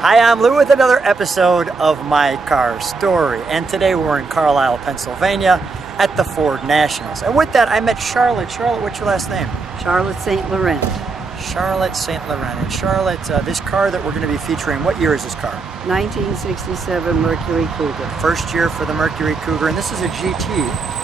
Hi, I'm Lou with another episode of My Car Story, and today we're in Carlisle, Pennsylvania at the Ford Nationals. And with that, I met Charlotte. Charlotte, what's your last name? Charlotte St. Laurent. Charlotte St. Laurent. And Charlotte, this car that we're going to be featuring, what year is this car? 1967 Mercury Cougar. First year for the Mercury Cougar, and this is a GT.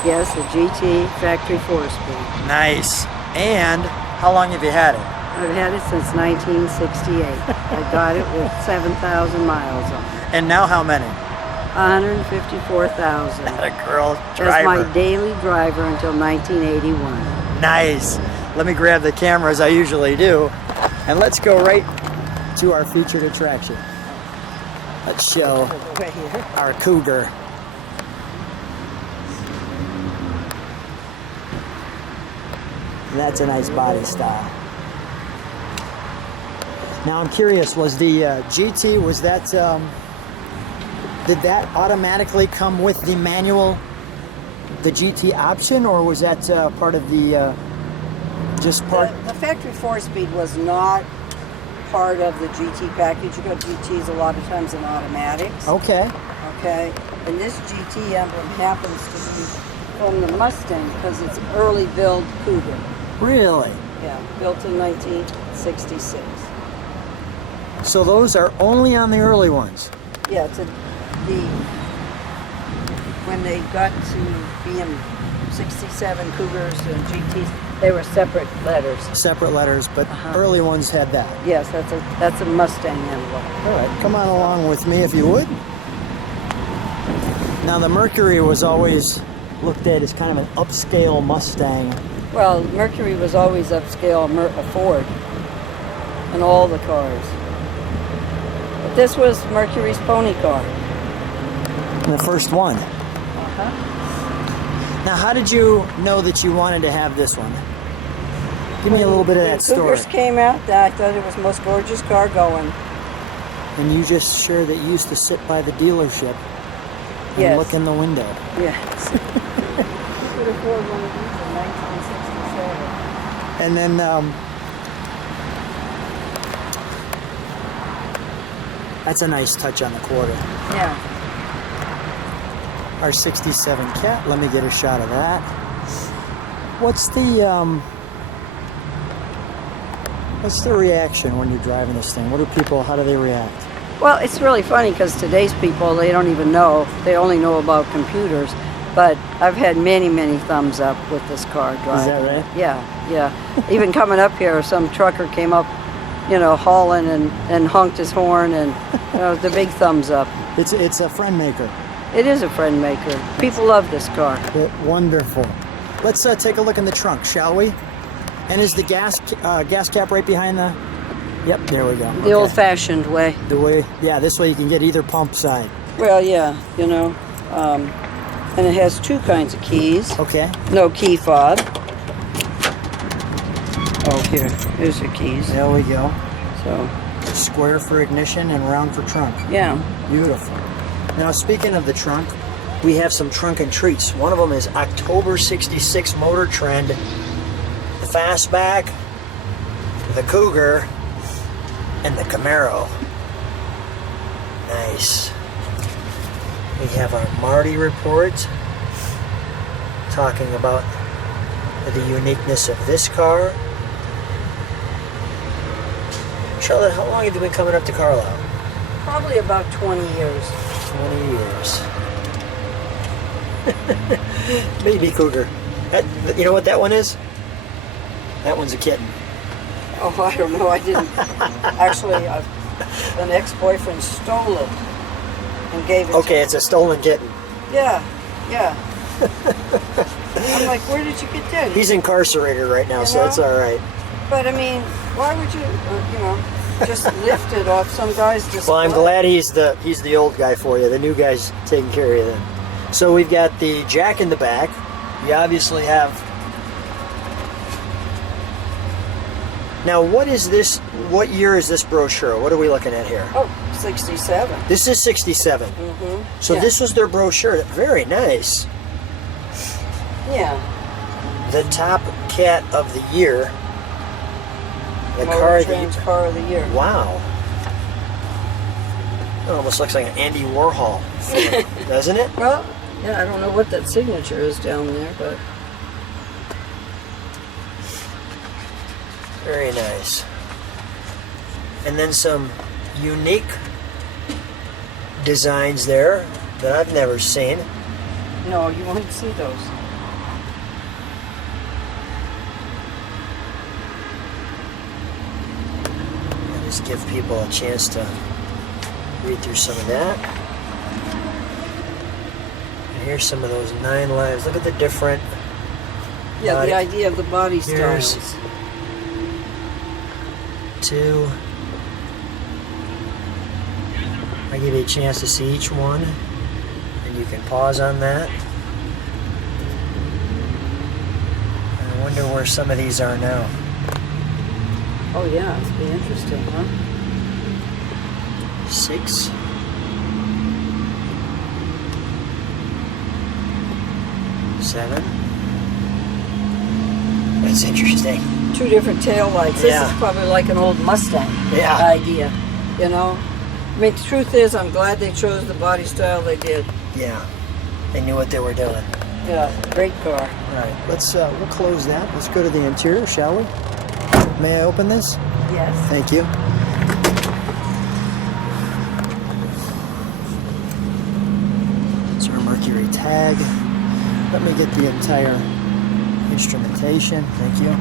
Yes, a GT factory 4-speed. Nice. And how long have you had it? I've had it since 1968. I got it with 7,000 miles on it. And now how many? 154,000. A girl driver. That's my daily driver until 1981. Nice. Let me grab the camera as I usually do, and let's go right to our featured attraction. Let's show our Cougar. And that's a nice body style. Now I'm curious, was the GT, was that, did that automatically come with the manual, the GT option, or was that part of the, just part? The factory 4-speed was not part of the GT package. You got GTs a lot of times in automatics. Okay. Okay. And this GT emblem happens to be from the Mustang because it's early build Cougar. Really? Yeah, built in 1966. So those are only on the early ones? Yeah, when they got to being 67 Cougars and GTs, they were separate letters. Separate letters, but early ones had that. Yes, that's a Mustang emblem. All right, come on along with me if you would. Now the Mercury was always looked at as kind of an upscale Mustang. Well, Mercury was always upscale, a Ford, in all the cars. But this was Mercury's pony car. The first one. Now, how did you know that you wanted to have this one? Give me a little bit of that story. Cougars came out, I thought it was the most gorgeous car going. And you just shared that you used to sit by the dealership and Yes. look in the window. Yes. You could afford one of these in 1967. And then, that's a nice touch on the quarter. Yeah. Our 67 Cat, let me get a shot of that. What's the reaction when you're driving this thing? What do people, how do they react? Well, it's really funny because today's people, they don't even know. They only know about computers. But I've had many, many thumbs up with this car driving. Is that right? Yeah, yeah. Even coming up here, some trucker came up, you know, hauling and honked his horn, and you know, the big thumbs up. It's a friend maker. It is a friend maker. People love this car. Wonderful. Let's take a look in the trunk, shall we? And is the gas cap right behind the... Yep, there we go. The old-fashioned way. The way, yeah, this way you can get either pump side. Well, yeah, you know. And it has two kinds of keys. Okay. No key fob. Oh, here's your keys. There we go. So, Square for ignition and round for trunk. yeah. Beautiful. Now, speaking of the trunk, we have some trunk and treats. One of them is October 66 Motor Trend, the Fastback, the Cougar, and the Camaro. Nice. We have our Marty report talking about the uniqueness of this car. Charlotte, how long have you been coming up to Carlisle? Probably about 20 years. 20 years. Baby Cougar. You know what that one is? That one's a kitten. Oh, I don't know. I didn't. Actually, an ex-boyfriend stole it and gave it to Okay, me. it's a stolen kitten. Yeah, yeah. I'm like, where did you get that? He's incarcerated right now, so that's all right. But I mean, why would you, you know, just lift it off some guy's display? Well, I'm glad he's the old guy for you. The new guy's taking care of you then. So we've got the jack in the back. You obviously have... Now, what is this? What year is this brochure? What are we looking at here? Oh, 67. This is 67. Mm-hmm. So this was their brochure. Very nice. Yeah. The top cat of the year. The Motor car Trend's car of the year. Wow. It almost looks like an Andy Warhol film, doesn't it? Well, yeah, I don't know what that signature is down there, but Very nice. And then some unique designs there that I've never seen. no, you won't see those. I'll just give people a chance to read through some of that. And here's some of those 9 lives. Look at the different. Yeah, body. the idea of the body Here's- styles. 2. I give you a chance to see each one, and you can pause on that. And I wonder where some of these are now. Oh yeah, it's be interesting, huh? 6. 7. That's interesting. 2 different tail lights. This Yeah. is probably like an old Mustang Yeah. idea, you know? I mean, the truth is, I'm glad they chose the body style they did. Yeah, they knew what they were doing. Yeah, great car. All right, we'll close that. Let's go to the interior, shall we? May I open this? Yes. Thank you. It's our Mercury tag. Let me get the entire instrumentation. Thank you.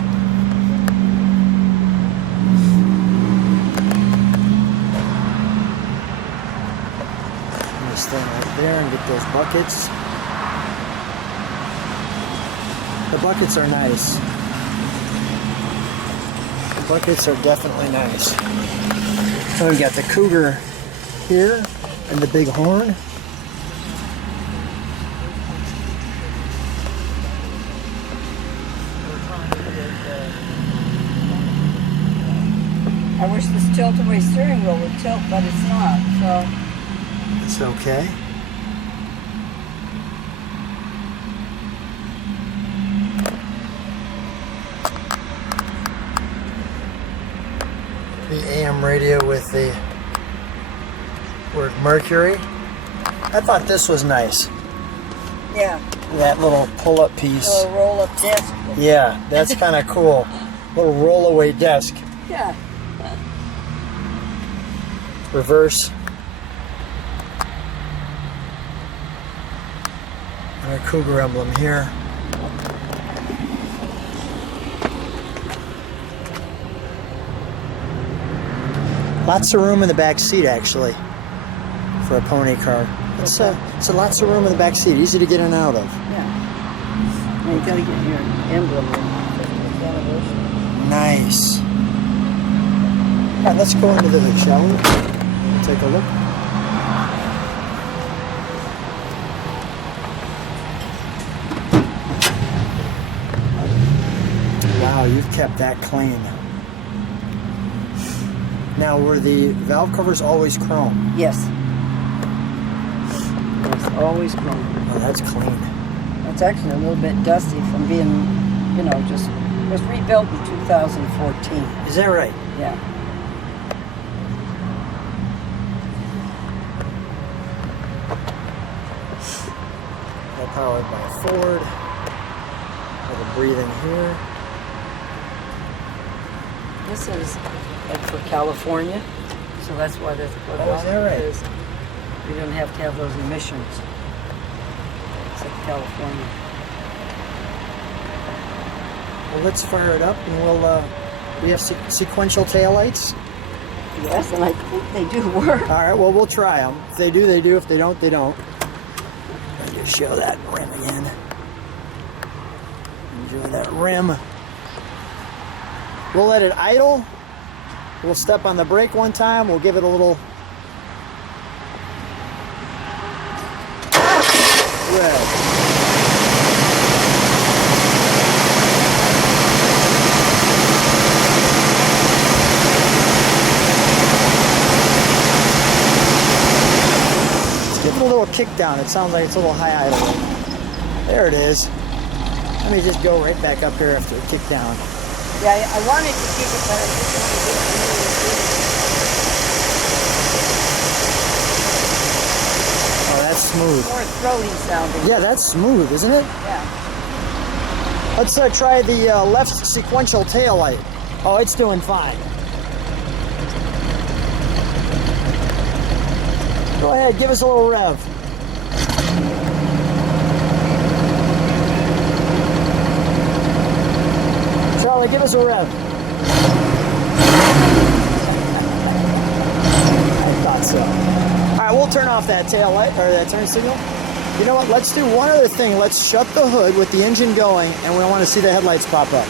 Put this thing right there and get those buckets. The buckets are nice. The buckets are definitely nice. So we've got the Cougar here and the big horn. I wish this tilt-away steering wheel would tilt, but it's not, so... It's okay. The AM radio with the word Mercury. I thought this was nice. Yeah, That little pull-up piece. little roll-up disc. Yeah, that's kind of cool. Little roll-away desk. Yeah. Reverse. And our Cougar emblem here. Lots of room in the back seat, actually, for a pony car. It's a lots of room in the back seat, easy to get in and out of. Yeah. Now you gotta get your emblem in. Nice. All right, let's go into the hood, shall we? Take a look. Wow, you've kept that clean. Now, were the valve covers always chrome? Yes. It's always chrome. Oh, that's clean. It's actually a little bit dusty from being, you know, just... It was rebuilt in 2014. Is that right? Yeah. All powered by Ford. Got a breathing here. This is like for California, so that's why that's put Oh, is that right? because we don't have to have those emissions. It's like California. Well, let's fire it up, and we'll. We have sequential taillights. Yes, and I think they do work. All right. Well, we'll try them. If they do, they do. If they don't, they don't. Let me just show that rim again. Enjoy that rim. We'll let it idle. We'll step on the brake one time. We'll give it a little. Rev. Give it a little kick down. It sounds like it's a little high idle. There it is. Let me just go right back up here after a kick down. Yeah, I wanted to keep it, but I just wanted to smooth. More throaty sounding. Yeah, that's smooth, isn't it? Yeah. Let's try the left sequential tail light. Oh, it's doing fine. Go ahead, give us a little rev. Charlie, give us a rev. I thought so. All right, we'll turn off that tail light, or that turn signal. You know what, let's do one other thing. Let's shut the hood with the engine going, and we want to see the headlights pop up.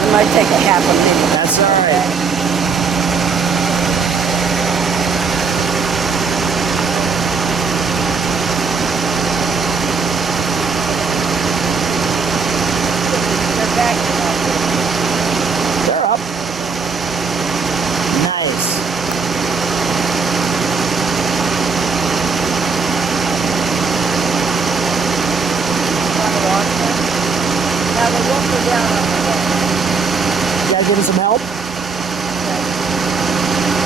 It might take a half a minute. That's all right. They're back. They're up. Nice. Now they won't go down on the way. You gotta give me some help?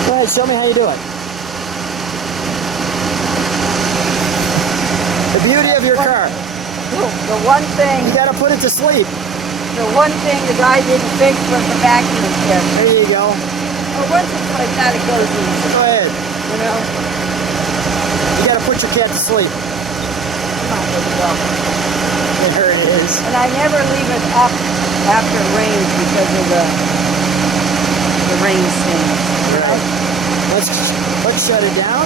Go ahead, show me how you do it. The beauty of your car. The one thing, You gotta put it to sleep. the one thing the guy didn't fix was the vacuum shift. There you go. Well, once it's like that, it goes easy. Go ahead. You know? You gotta put your cat to sleep. Come on, baby, go. There it is. And I never leave it up after it rains because of the rain stains. Right. Let's shut it down.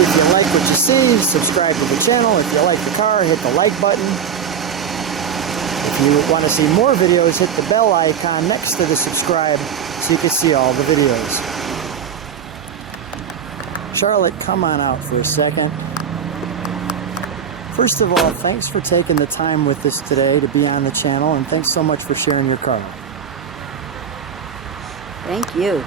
If you like what you see, subscribe to the channel. If you like the car, hit the like button. If you want to see more videos, hit the bell icon next to the subscribe so you can see all the videos. Charlotte, come on out for a second. First of all, thanks for taking the time with us today to be on the channel, and thanks so much for sharing your car. Thank you.